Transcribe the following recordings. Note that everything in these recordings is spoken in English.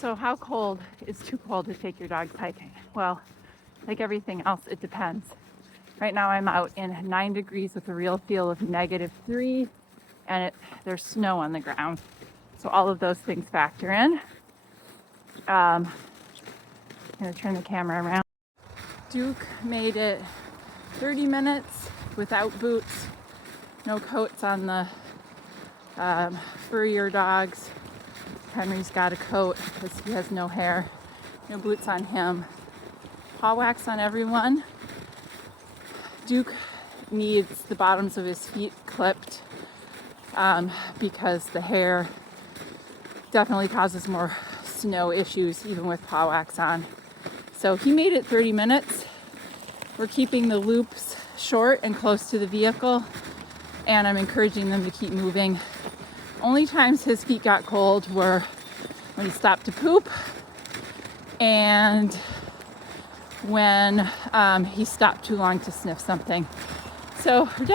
So how cold is too cold to take your dogs hiking? Well, like everything else, it depends. Right now I'm out in 9 degrees with a real feel of -3, and there's snow on the ground. So all of those things factor in. I'm gonna turn the camera around. Duke made it 30 minutes without boots, no coats on the furrier dogs. Henry's got a coat because he has no hair. No boots on him. Paw wax on everyone. Duke needs the bottoms of his feet clipped because the hair definitely causes more snow issues even with paw wax on. So he made it 30 minutes. We're keeping the loops short and close to the vehicle, and I'm encouraging them to keep moving. Only times his feet got cold were when he stopped to poop and when he stopped too long to sniff something. So it's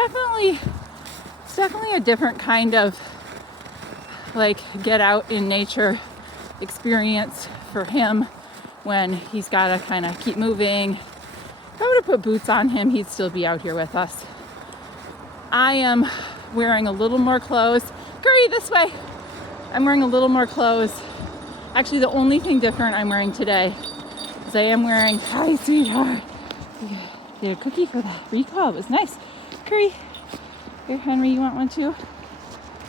definitely a different kind of like get out in nature experience for him when he's got to kind of keep moving. If I were to put boots on him, he'd still be out here with us. I am wearing a little more clothes. Curry, this way. I'm wearing a little more clothes. Actually, the only thing different I'm wearing today is I am wearing, hi sweetheart. Get a cookie for that recall. It was nice. Curry. Here, Henry, you want one too?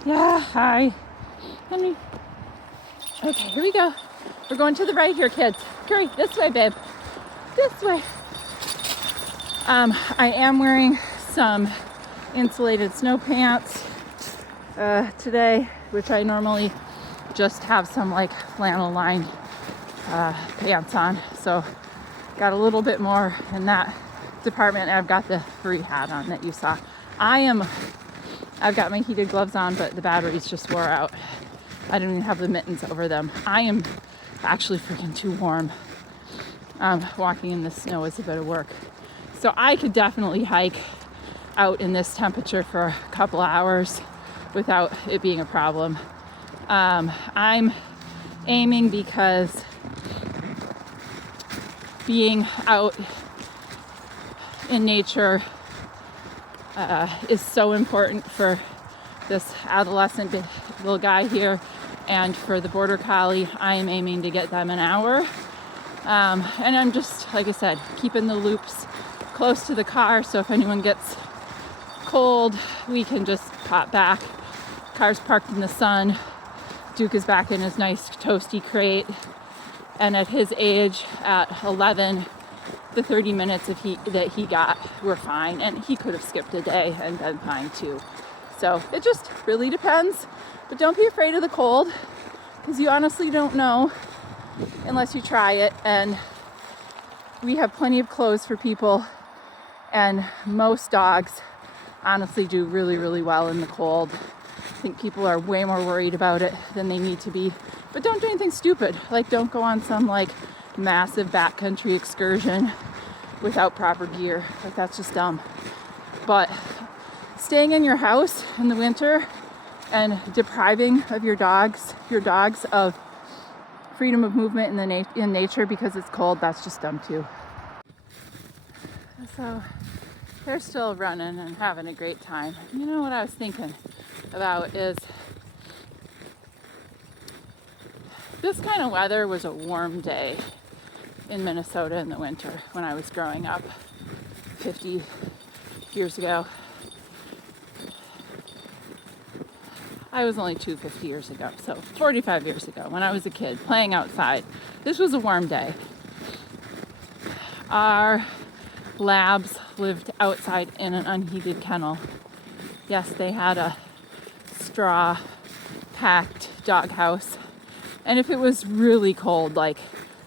Yeah, hi. Henry. Okay, here we go. We're going to the right here, kids. Curry, this way, babe. This way. I am wearing some insulated snow pants today, which I normally just have some like flannel lined pants on. So got a little bit more in that department. I've got the furry hat on that you saw. I've got my heated gloves on, but the batteries just wore out. I don't even have the mittens over them. I am actually freaking too warm. Walking in the snow is a bit of work. So I could definitely hike out in this temperature for a couple hours without it being a problem. I'm aiming because being out in nature is so important for this adolescent little guy here and for the border collie. I am aiming to get them an hour. And I'm just, like I said, keeping the loops close to the car, so if anyone gets cold, we can just pop back. Car's parked in the sun. Duke is back in his nice toasty crate. And at his age, at 11, the 30 minutes that he got were fine. And he could have skipped a day and been fine too. So it just really depends. But don't be afraid of the cold, because you honestly don't know unless you try it. And we have plenty of clothes for people, and most dogs honestly do really, really well in the cold. I think people are way more worried about it than they need to be. But don't do anything stupid. Like, don't go on some like massive backcountry excursion without proper gear. Like, that's just dumb. But staying in your house in the winter and depriving of your dogs of freedom of movement in nature because it's cold, that's just dumb too. So they're still running and having a great time. You know what I was thinking about is this kind of weather was a warm day in Minnesota in the winter when I was growing up 50 years ago. I was only 50 years ago, so 45 years ago when I was a kid playing outside. This was a warm day. Our labs lived outside in an unheated kennel. Yes, they had a straw-packed doghouse. And if it was really cold, like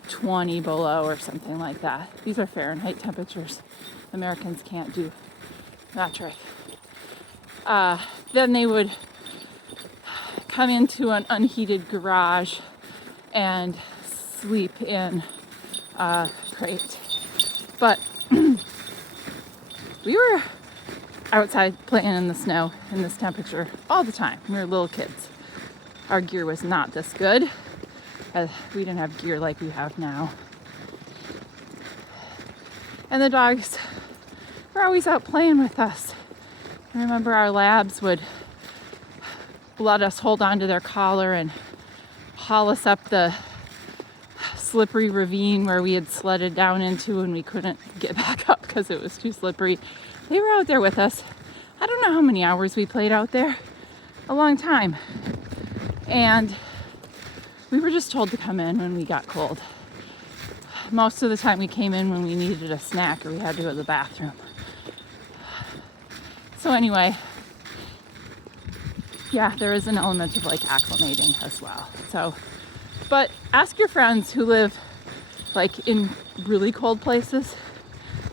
20 below or something like that, these are Fahrenheit temperatures. Americans can't do that trick. Then they would come into an unheated garage and sleep in a crate. But we were outside playing in the snow in this temperature all the time. We were little kids. Our gear was not this good. We didn't have gear like we have now. And the dogs were always out playing with us. I remember our labs would let us hold on to their collar and haul us up the slippery ravine where we had sledded down into and we couldn't get back up because it was too slippery. They were out there with us. I don't know how many hours we played out there. A long time. And we were just told to come in when we got cold. Most of the time we came in when we needed a snack or we had to go to the bathroom. So anyway, yeah, there is an element of like acclimating as well. So, but ask your friends who live like in really cold places,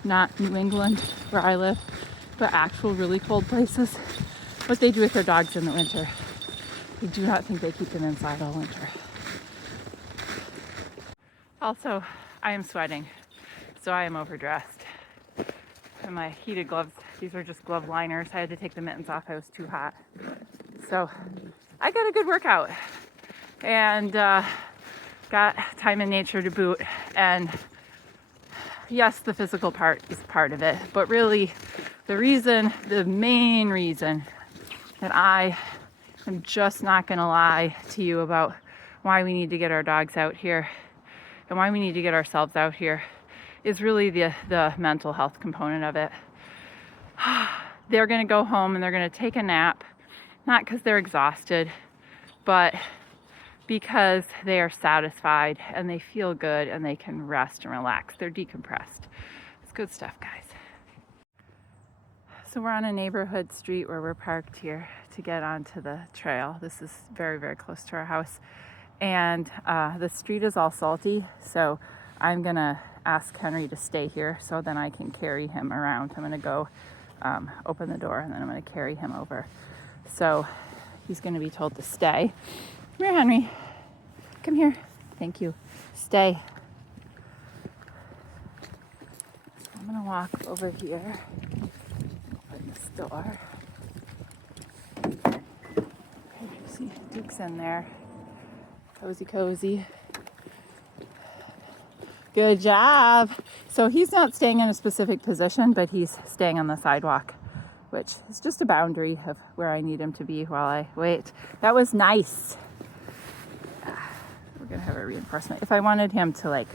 not New England where I live, but actual really cold places, what they do with their dogs in the winter. I do not think they keep them inside all winter. Also, I am sweating, so I am overdressed. And my heated gloves, these are just glove liners. I had to take the mittens off, I was too hot. So I got a good workout and got time in nature to boot. And yes, the physical part is part of it, but really the main reason that I am just not gonna lie to you about why we need to get our dogs out here and why we need to get ourselves out here is really the mental health component of it. They're gonna go home and they're gonna take a nap, not because they're exhausted, but because they are satisfied and they feel good and they can rest and relax. They're decompressed. It's good stuff, guys. So we're on a neighborhood street where we're parked here to get onto the trail. This is very, very close to our house. And the street is all salty, so I'm gonna ask Henry to stay here so then I can carry him around. I'm gonna go open the door and then I'm gonna carry him over. So he's gonna be told to stay. Come here, Henry. Come here. Thank you. Stay. I'm gonna walk over here. Open this door. Okay, see, Duke's in there. Cozy, cozy. Good job. So he's not staying in a specific position, but he's staying on the sidewalk, which is just a boundary of where I need him to be while I wait. That was nice. We're gonna have a reinforcement. If I wanted him to like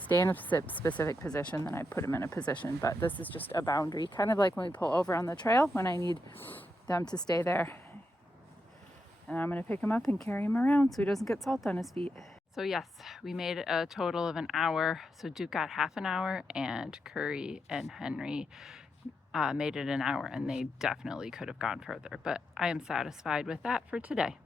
stay in a specific position, then I'd put him in a position, but this is just a boundary, kind of like when we pull over on the trail when I need them to stay there. And I'm gonna pick him up and carry him around so he doesn't get salt on his feet. So yes, we made a total of an hour. So Duke got half an hour and Curry and Henry made it an hour, and they definitely could have gone further, but I am satisfied with that for today.